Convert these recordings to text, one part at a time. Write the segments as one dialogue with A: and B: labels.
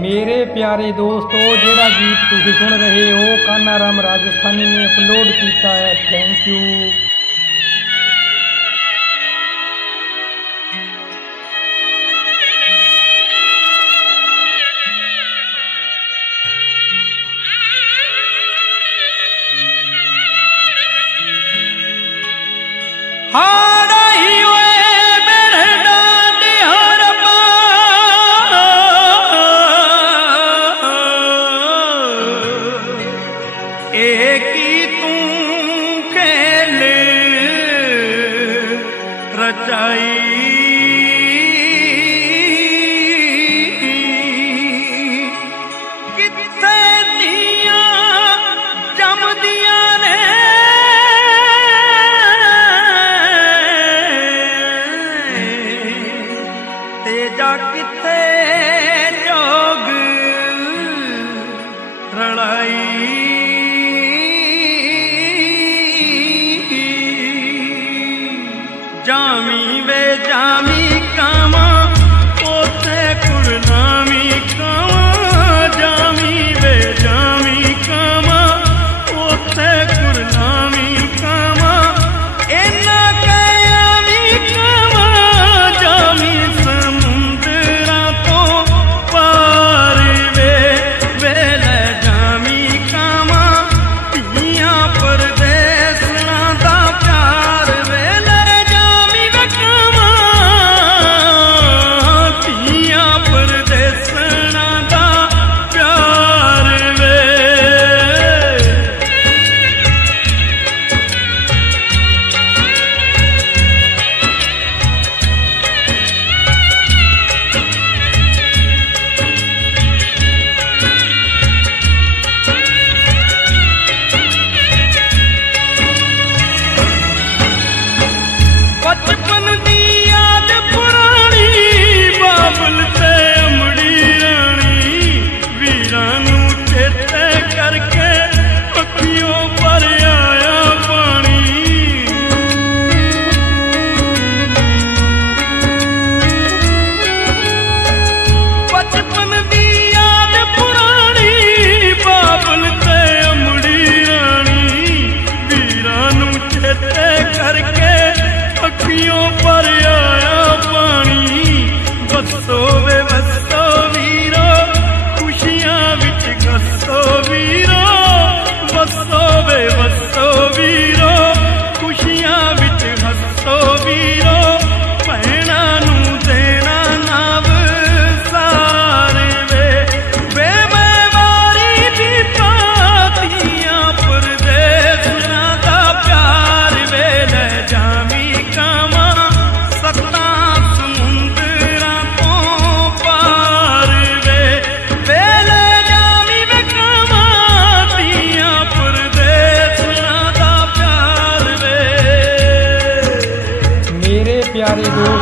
A: मेरे प्यारे दोस्तों जोड़ा गीत तुम सुन रहे हो काना राम राजस्थानी ने अपलोड किया है थैंक यू रचाई जामी वे Jami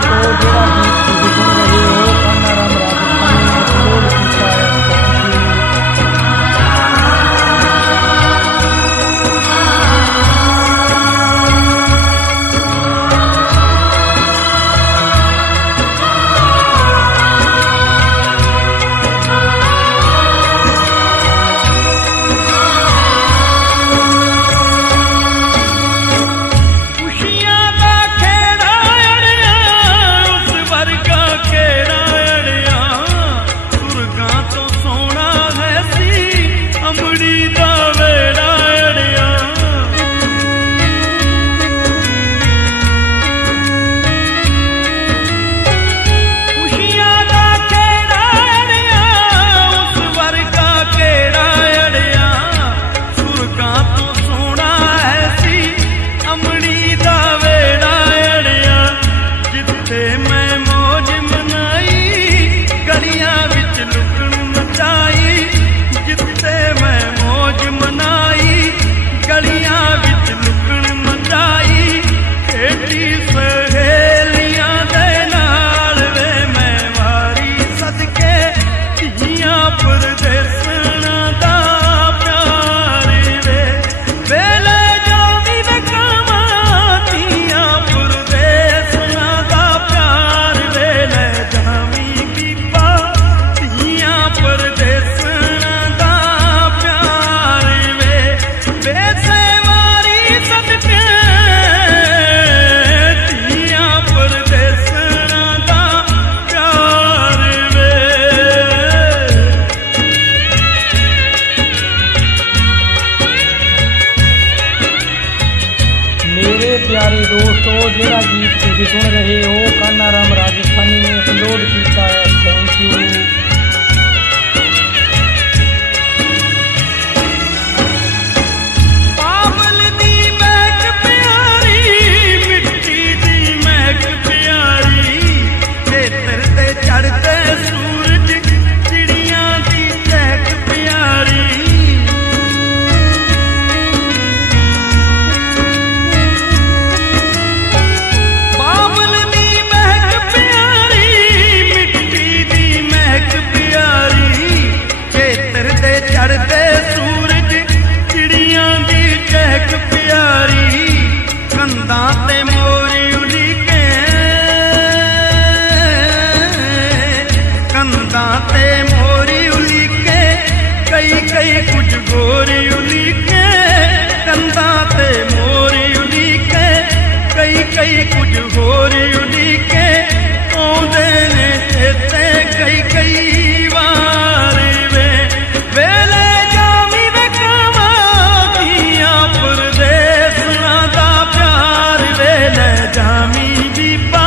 A: told you that be प्यारे दोस्तों जरा गीत सुन रहे हो कान राम राजस्थानी ने अपलोड किया है deep.